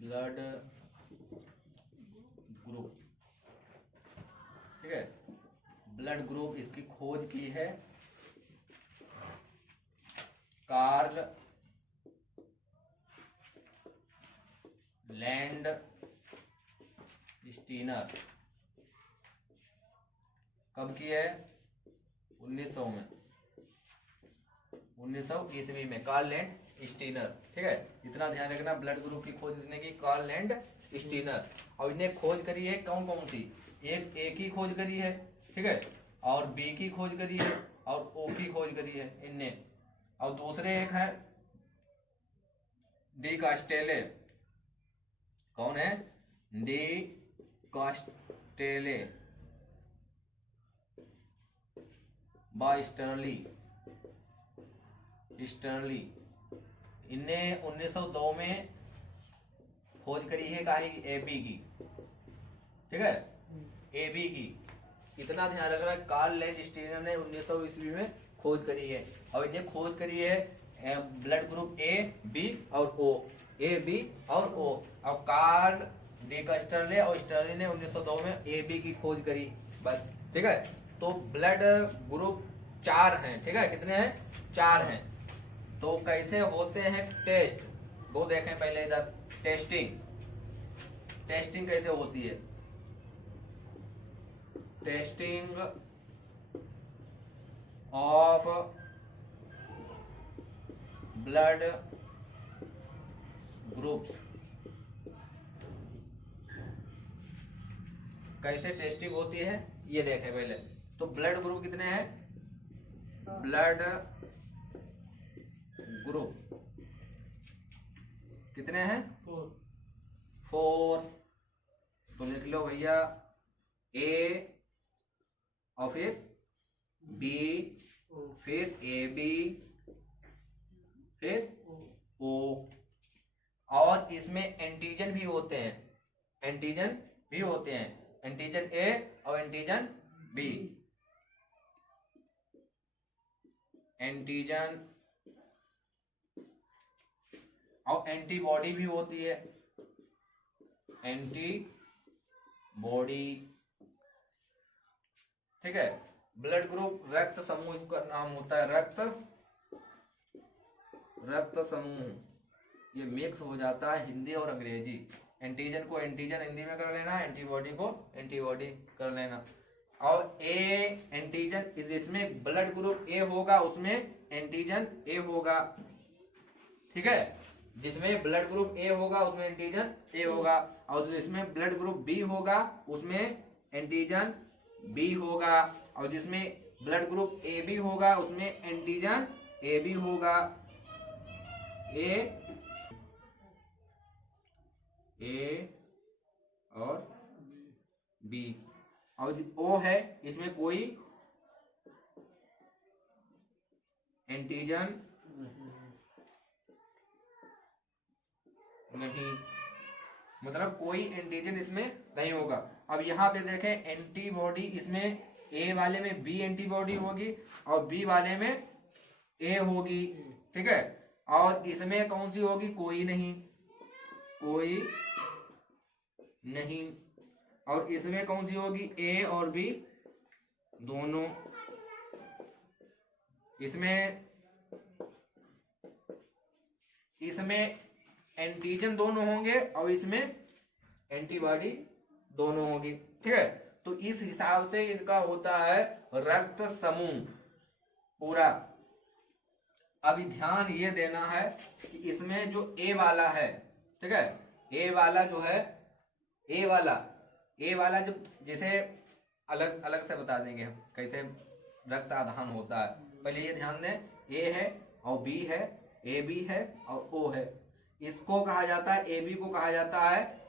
Blood group, ठीक है। Blood group इसकी खोज की है कार्ल लैंड स्टीनर। कब की है? 1900 में, 1900 ईस्वी में, कार्ल लैंड स्टीनर, ठीक है। इतना ध्यान रखना, ब्लड ग्रुप की खोज इसने की कार्ल लैंड स्टीनर। और इन्हें खोज करी है कौन कौन सी? एक ए की खोज करी है, ठीक है, और बी की खोज करी है, और ओ की खोज करी है इनने। और दूसरे एक है डी कास्टेले। कौन है? डी कास्टेले बा स्टर्ली, स्टर्ली। इनने 1902 में खोज करी है काहे की? एबी की, ठीक है, एबी की। इतना ध्यान रखना, कार्ल लैंड स्टीनर ने 1900 ईस्वी में खोज करी है। और इन्हें खोज करी है ब्लड ग्रुप ए, बी और ओ, ए, बी और ओ। और कार्ल डी कास्टेले और स्टर्ली ने 1902 में ए, बी की खोज करी, बस, ठीक है। तो ब्लड ग्रुप 4 हैं, ठीक है। कितने हैं? 4 हैं। तो कैसे होते हैं टेस्ट, वो देखें पहले इधर। टेस्टिंग, टेस्टिंग कैसे होती है? Testing of blood groups. कैसे टेस्टिंग होती है ये देखें पहले। तो ब्लड ग्रुप कितने हैं? ब्लड ग्रुप कितने हैं? 4। तो लिख लो भैया, ए और फिर बी, फिर ए बी, फिर ओ। और इसमें एंटीजन भी होते हैं, एंटीजन भी होते हैं, एंटीजन ए और एंटीजन बी। एंटीजन और एंटीबॉडी भी होती है, एंटीबॉडी, ठीक है। ब्लड ग्रुप रक्त समूह इसका नाम होता है, रक्त समूह। ये मिक्स हो जाता है हिंदी और अंग्रेजी। एंटीजन को एंटीजन हिंदी में कर लेना, एंटीबॉडी को एंटीबॉडी कर लेना। और ए एंटीजन जिसमें ब्लड ग्रुप ए होगा उसमें एंटीजन ए होगा, ठीक है। जिसमें ब्लड ग्रुप ए होगा उसमें एंटीजन ए होगा, और जिसमें ब्लड ग्रुप बी होगा उसमें एंटीजन बी होगा, और जिसमें ब्लड ग्रुप ए बी होगा उसमें एंटीजन ए बी होगा। ए और बी। और ओ है, इसमें कोई एंटीजन नहीं, मतलब कोई एंटीजन इसमें नहीं होगा। अब यहाँ पे देखें, एंटीबॉडी इसमें ए वाले में बी एंटीबॉडी होगी और बी वाले में ए होगी, ठीक है। और इसमें कौन सी होगी? कोई नहीं, कोई नहीं। और इसमें कौन सी होगी? ए और बी दोनों। इसमें एंटीजन दोनों होंगे और इसमें एंटीबॉडी दोनों होगी, ठीक है। तो इस हिसाब से इनका होता है रक्त समूह पूरा। अभी ध्यान ये देना है कि इसमें जो ए वाला है, ठीक है, ए वाला जो है, ए वाला जब, जैसे अलग अलग से बता देंगे हम कैसे रक्त आदान होता है। पहले ये ध्यान दें, ए है और बी है, ए बी है और ओ है। इसको कहा जाता है, ए बी को कहा जाता है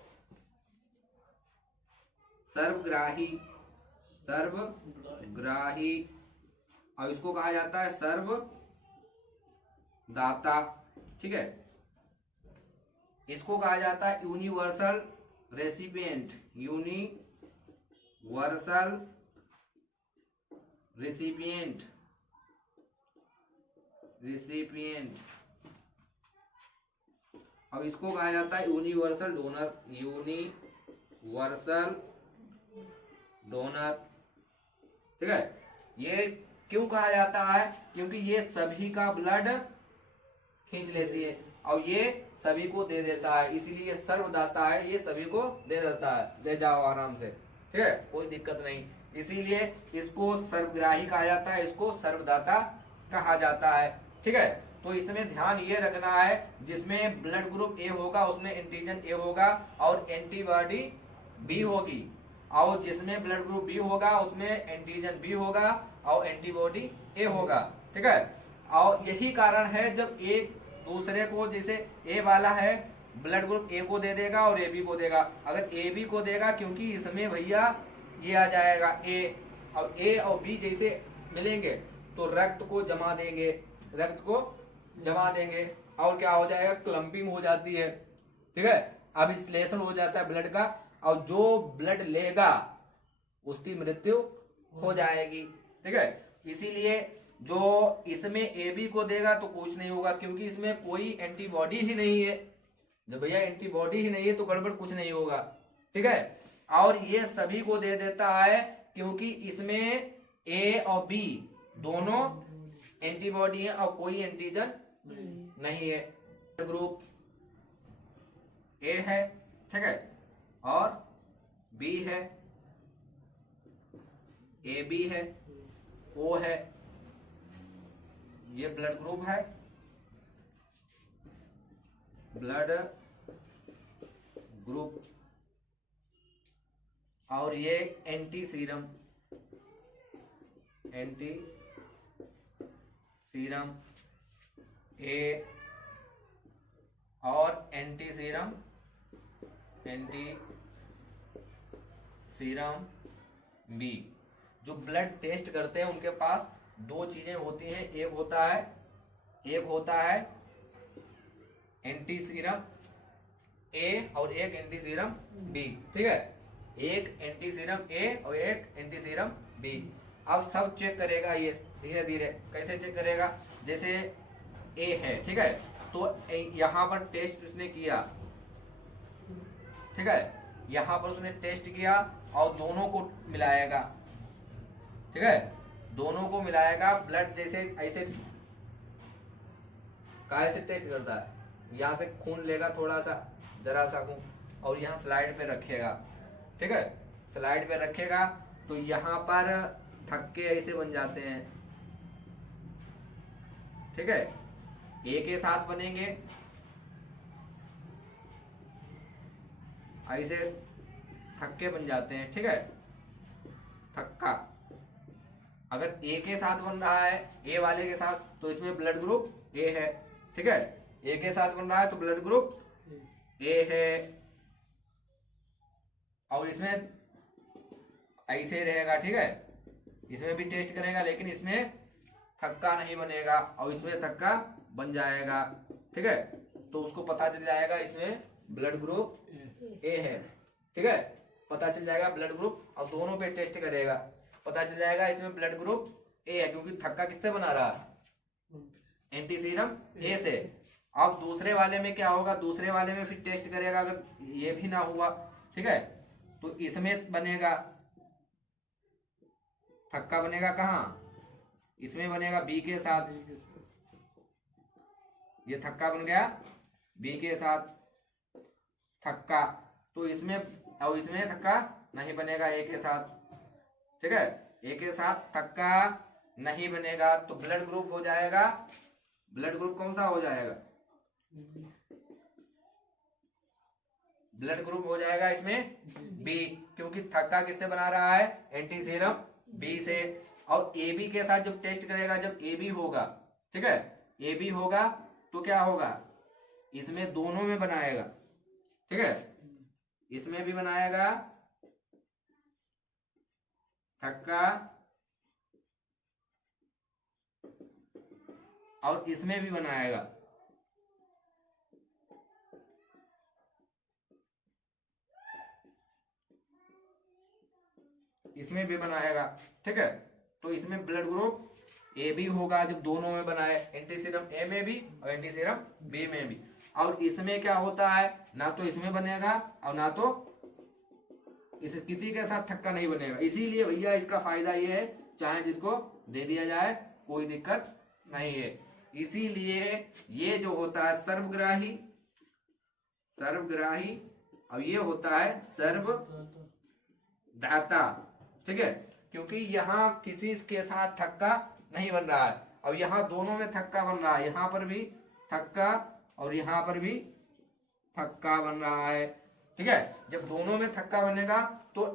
सर्वग्राही, सर्वग्राही, और इसको कहा जाता है सर्वदाता, ठीक है। इसको कहा जाता है universal recipient, universal recipient, recipient. अब इसको कहा जाता है यूनिवर्सल डोनर, यूनिवर्सल डोनर, ठीक है। ये क्यों कहा जाता है? क्योंकि ये सभी का ब्लड खींच लेती है और ये सभी को दे देता है, इसीलिए ये सर्वदाता है, ये सभी को दे देता है, ले जाओ आराम से, ठीक है, कोई दिक्कत नहीं। इसीलिए इसको सर्वग्राही कहा जाता है, इसको सर्वदाता कहा जाता है, ठीक है। तो इसमें ध्यान ये रखना है, जिसमें ब्लड ग्रुप ए होगा उसमें एंटीजन ए होगा और एंटीबॉडी बी होगी, और जिसमें ब्लड ग्रुप बी होगा उसमें एंटीजन बी होगा और एंटीबॉडी ए होगा, ठीक है। और यही कारण है जब एक दूसरे को, जैसे ए वाला है ब्लड ग्रुप ए को दे देगा और ए बी को देगा, अगर ए बी को देगा क्योंकि इसमें भैया ये आ जाएगा ए और बी जैसे मिलेंगे तो रक्त को जमा देंगे, रक्त को जमा देंगे और क्या हो जाएगा, क्लम्पिंग हो जाती है, ठीक है। अब श्लेषण हो जाता है ब्लड का और जो ब्लड लेगा उसकी मृत्यु हो जाएगी, ठीक है। इसीलिए जो इसमें ए बी को देगा तो कुछ नहीं होगा क्योंकि इसमें कोई एंटीबॉडी ही नहीं है, जब भैया एंटीबॉडी ही नहीं है तो गड़बड़ कुछ नहीं होगा, ठीक है। और ये सभी को दे देता है क्योंकि इसमें ए और बी दोनों एंटीबॉडी है और कोई एंटीजन नहीं है। ग्रुप ए है, ठीक है, और बी है, ए बी है, ओ है, ये ब्लड ग्रुप है, ब्लड ग्रुप, और ये एंटी सीरम, एंटी सीरम ए और एंटी सीरम बी। जो ब्लड टेस्ट करते हैं उनके पास दो चीजें होती हैं, एक होता है एंटी सीरम ए और एक एंटी सीरम बी, ठीक है, एक एंटी सीरम ए और एक एंटी सीरम बी। अब सब चेक करेगा ये धीरे धीरे, कैसे चेक करेगा, जैसे ए है, ठीक है, तो यहाँ पर टेस्ट उसने किया, ठीक है, यहाँ पर उसने टेस्ट किया और दोनों को मिलाएगा, ठीक है, दोनों को मिलाएगा। ब्लड जैसे ऐसे कैसे टेस्ट करता है, यहाँ से खून लेगा थोड़ा सा, जरा सा खून, और यहाँ स्लाइड पे रखेगा, ठीक है, स्लाइड पे रखेगा तो यहाँ पर थक्के ऐसे बन जाते हैं, ठीक है, ए के साथ बनेंगे ऐसे थक्के बन जाते हैं, ठीक है, थक्का। अगर ए के साथ बन रहा है, ए वाले के साथ, तो इसमें ब्लड ग्रुप ए है, ठीक है, ए के साथ बन रहा है तो ब्लड ग्रुप ए है, और इसमें ऐसे रहेगा, ठीक है, इसमें भी टेस्ट करेगा लेकिन इसमें थक्का नहीं बनेगा और इसमें थक्का बन जाएगा, ठीक है, तो उसको पता चल जाएगा इसमें ब्लड ग्रुप ए है, ठीक है, पता चल जाएगा ब्लड ग्रुप, और दोनों पे टेस्ट करेगा, पता चल जाएगा इसमें ब्लड ग्रुप ए है क्योंकि थक्का किससे बना रहा, एंटी सीरम ए से। अब दूसरे वाले में क्या होगा, दूसरे वाले में फिर टेस्ट करेगा, अगर ये भी ना हुआ, ठीक है, तो इसमें बनेगा थक्का, बनेगा कहाँ, इसमें बनेगा बी के साथ, ये थक्का बन गया बी के साथ थक्का, तो इसमें और इसमें थक्का नहीं बनेगा ए के साथ, ठीक है, ए के साथ थक्का नहीं बनेगा तो ब्लड ग्रुप हो जाएगा, ब्लड ग्रुप कौन सा हो जाएगा, ब्लड ग्रुप हो जाएगा इसमें बी, क्योंकि थक्का किससे बना रहा है, एंटी सीरम बी से। और ए बी के साथ जब टेस्ट करेगा, जब ए बी होगा, ठीक है, ए बी होगा तो क्या होगा, इसमें दोनों में बनाएगा, ठीक है, इसमें भी बनाएगा थक्का और इसमें भी बनाएगा, इसमें भी बनाएगा, ठीक है, तो इसमें ब्लड ग्रुप ए बी होगा जब दोनों में बनाए, एंटी सीरम ए में भी और एंटी सीरम बी में भी, और इसमें क्या होता है, ना तो इसमें बनेगा और ना तो इसे किसी के साथ थक्का नहीं बनेगा। इसीलिए भैया इसका फायदा ये है, चाहे जिसको दे दिया जाए कोई दिक्कत नहीं है। इसीलिए ये जो होता है सर्वग्राही, सर्वग्राही, और ये होता है सर्वदाता। ठीक है, क्योंकि यहाँ किसी के साथ थक्का नहीं बन रहा है, और यहाँ दोनों में थक्का बन रहा है, यहाँ पर भी थक्का और यहाँ पर भी थक्का बन रहा है। ठीक है, जब दोनों में थक्का बनेगा तो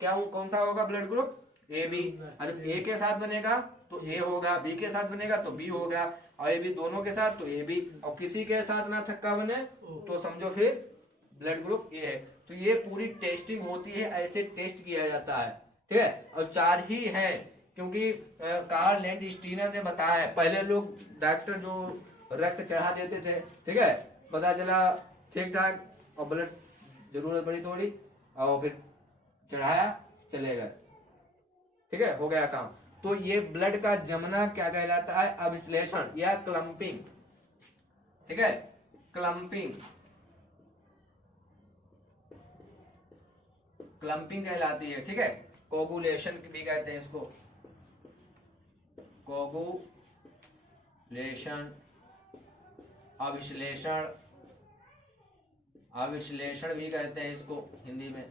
क्या कौन सा होगा ब्लड ग्रुप, ए बी। जब ए के साथ बनेगा तो ए होगा, बी के साथ बनेगा तो बी होगा, और ए बी दोनों के साथ तो ए बी, और किसी के साथ ना थक्का बने तो समझो फिर ब्लड ग्रुप ए है। तो ये पूरी टेस्टिंग होती है, ऐसे टेस्ट किया जाता है। ठीक है, और 4 ही है, क्योंकि कार्ल लैंडस्टीनर ने बताया है। पहले लोग डॉक्टर जो रक्त चढ़ा देते थे, ठीक है, पता चला ठीक ठाक, और ब्लड जरूरत पड़ी थोड़ी और फिर चढ़ाया, चले गए। ठीक है, हो गया काम। तो ये ब्लड का जमना क्या कहलाता है, अभिश्लेषण या क्लम्पिंग। ठीक है, क्लम्पिंग, क्लम्पिंग कहलाती है। ठीक है, कोगुलेशन भी कहते हैं इसको, कोगुलेशन, अभिश्लेषण, अभिश्लेषण भी कहते हैं इसको हिंदी में।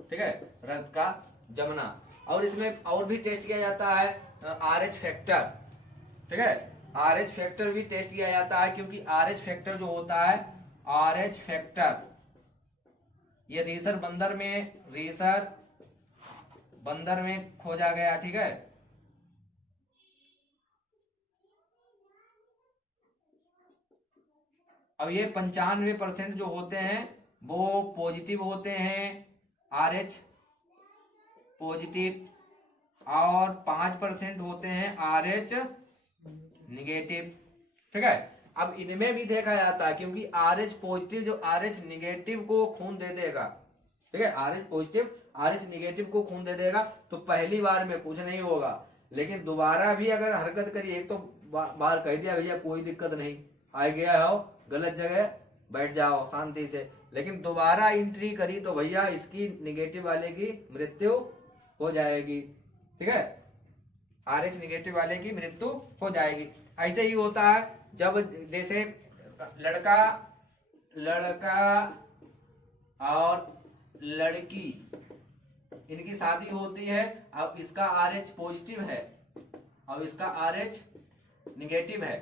ठीक है, रक्त का जमना। और इसमें और भी टेस्ट किया जाता है, RH फैक्टर। ठीक है, RH फैक्टर भी टेस्ट किया जाता है, क्योंकि RH फैक्टर जो होता है, RH फैक्टर ये रीसर बंदर में खोजा गया। ठीक है, अब ये 95% जो होते हैं वो पॉजिटिव होते हैं, RH पॉजिटिव, और 5% होते हैं RH निगेटिव। ठीक है, अब इनमें भी देखा जाता है, क्योंकि RH पॉजिटिव जो RH निगेटिव को खून दे देगा, ठीक है, RH पॉजिटिव RH निगेटिव को खून दे देगा, तो पहली बार में कुछ नहीं होगा, लेकिन दोबारा भी अगर हरकत करी, एक तो बार कह दिया भैया कोई दिक्कत नहीं, आ गया हो गलत जगह बैठ जाओ शांति से, लेकिन दोबारा एंट्री करी तो भैया इसकी निगेटिव वाले की मृत्यु हो जाएगी। ठीक है, RH निगेटिव वाले की मृत्यु हो जाएगी। ऐसे ही होता है जब जैसे लड़का और लड़की, इनकी शादी होती है, अब इसका RH पॉजिटिव है और इसका RH निगेटिव है।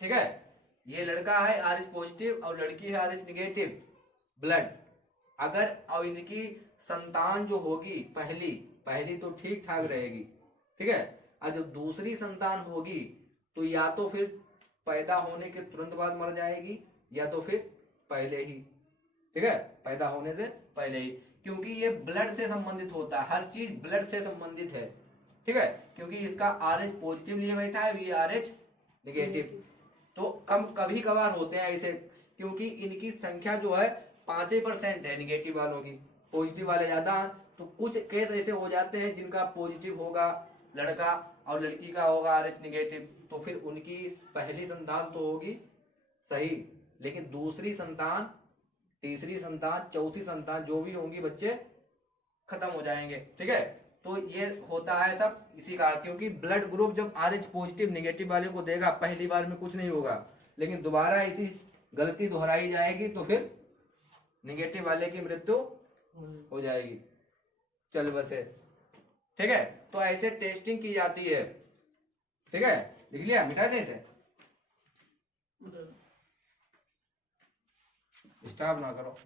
ठीक है, ये लड़का है RH पॉजिटिव और लड़की है RH निगेटिव ब्लड। अगर और इनकी संतान जो होगी पहली तो ठीक ठाक रहेगी। ठीक है, और जब दूसरी संतान होगी तो या तो फिर पैदा होने के तुरंत बाद मर जाएगी, या तो फिर पहले ही। ठीक है, पैदा होने से पहले ही, क्योंकि ये ब्लड से संबंधित होता है, हर चीज ब्लड से संबंधित है। ठीक है, क्योंकि इसका RH पॉजिटिव लिए बैठा है, ये RH निगेटिव। तो कभी कभार होते हैं ऐसे, क्योंकि इनकी संख्या जो है 5% है निगेटिव वालों की, पॉजिटिव वाले ज्यादा हैं। तो कुछ केस ऐसे हो जाते हैं जिनका पॉजिटिव होगा लड़का और लड़की का होगा RH निगेटिव, तो फिर उनकी पहली संतान तो होगी सही, लेकिन दूसरी संतान, तीसरी संतान, चौथी संतान जो भी होंगी बच्चे खत्म हो जाएंगे। ठीक है, तो ये होता है सब इसी का, क्योंकि ब्लड ग्रुप जब RH पॉजिटिव निगेटिव वाले को देगा पहली बार में कुछ नहीं होगा, लेकिन दोबारा इसी गलती दोहराई जाएगी तो फिर निगेटिव वाले की मृत्यु हो जाएगी। चल बसे। ठीक है, तो ऐसे टेस्टिंग की जाती है। ठीक है, लिख लिया, मिटा दे इसे, स्टॉप ना करो।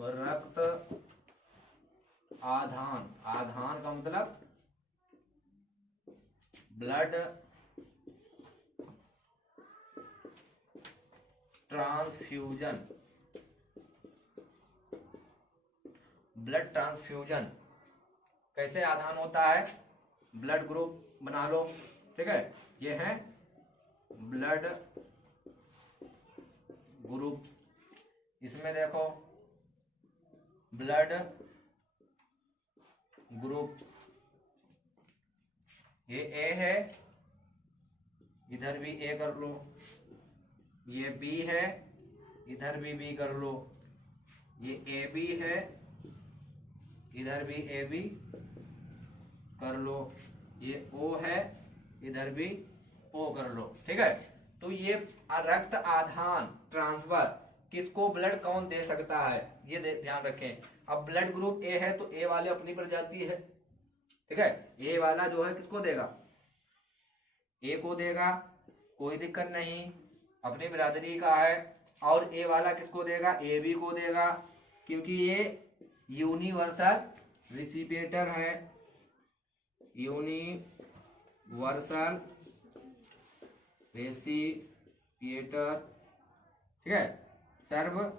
रक्त आधान, आधान का मतलब ब्लड ट्रांसफ्यूजन, ब्लड ट्रांसफ्यूजन कैसे आधान होता है, ब्लड ग्रुप बना लो। ठीक है, ये है ब्लड ग्रुप, इसमें देखो ब्लड ग्रुप, ये ए है इधर भी ए कर लो, ये बी है, इधर भी बी कर लो, ये ए बी है, इधर भी ए बी कर लो, ये ओ है, इधर भी ओ कर लो। ठीक है, तो ये रक्त आधान ट्रांसफर किसको ब्लड कौन दे सकता है, ये ध्यान रखें। अब ब्लड ग्रुप ए है तो ए वाले अपनी प्रजाति है, ठीक है, ए वाला जो है किसको देगा, ए को देगा, कोई दिक्कत नहीं, अपनी बिरादरी का है। और ए वाला किसको देगा, ए बी को देगा, क्योंकि ये यूनिवर्सल रिसिपिएटर है, यूनिवर्सल रेसिपिएटर, ठीक है, सर्वग्राही।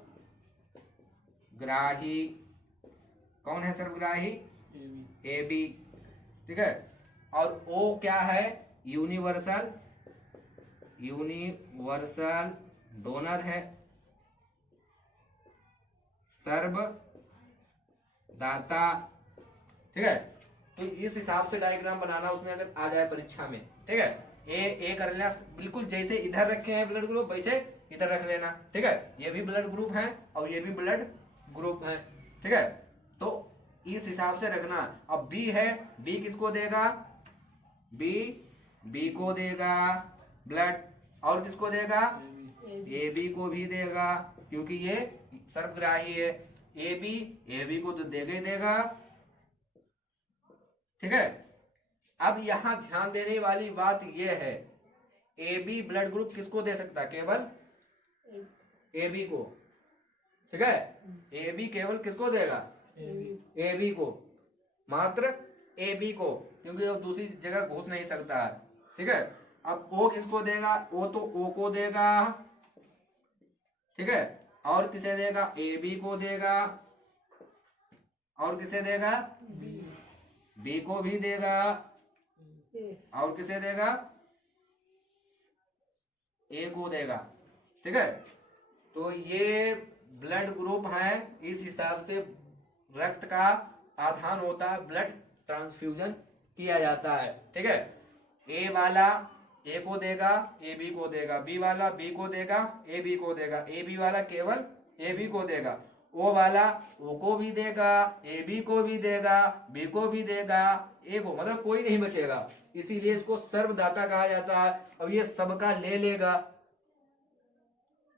कौन है सर्वग्राही, ए बी, ठीक है। और ओ क्या है, यूनिवर्सल डोनर है, सर्वदाता, ठीक है। तो इस हिसाब से डायग्राम बनाना उसमें अगर आ जाए परीक्षा में, ठीक है, ए कर लेना, बिल्कुल जैसे इधर रखे हैं ब्लड ग्रुप वैसे इधर रख लेना, ठीक है। ये भी ब्लड ग्रुप है और ये भी ब्लड ग्रुप है, ठीक है, तो इस हिसाब से रखना। अब बी है, बी किसको देगा, बी को देगा ब्लड, और किसको देगा, ए बी को भी देगा, क्योंकि ये सर्वग्राही है। ए बी को तो देगा ही देगा, ठीक है। अब यहां ध्यान देने वाली बात यह है, ए बी ब्लड ग्रुप किसको दे सकता है, केवल ए बी को, ठीक है। ए बी केवल किसको देगा, ए बी को, मात्र ए बी को, क्योंकि वो दूसरी जगह घुस नहीं सकता है, ठीक है। अब ओ किसको देगा, ओ तो ओ को देगा, ठीक है, और किसे देगा, ए बी को देगा, और किसे देगा, बी को भी देगा, और किसे देगा, ए को देगा, ठीक है। तो ये ब्लड ग्रुप है, इस हिसाब से रक्त का आधान होता है, ब्लड ट्रांसफ्यूजन किया जाता है, ठीक है। ए वाला ए को देगा, ए बी को देगा, बी वाला बी को देगा, ए बी को देगा, ए बी वाला केवल ए बी को देगा, ओ वाला ओ को भी देगा, ए बी को भी देगा, बी को भी देगा, ए को, मतलब कोई नहीं बचेगा, इसीलिए इसको सर्वदाता कहा जाता है। और ये सबका ले लेगा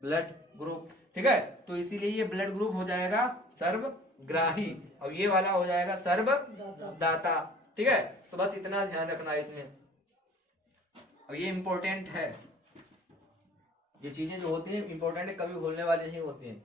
ब्लड ग्रुप, ठीक है, तो इसीलिए ये ब्लड ग्रुप हो जाएगा सर्वग्राही और ये वाला हो जाएगा सर्वदाता, ठीक है। तो बस इतना ध्यान रखना है इसमें, और ये इंपॉर्टेंट है, ये चीजें जो होती हैं इंपॉर्टेंट है, कभी भूलने वाली नहीं होती हैं।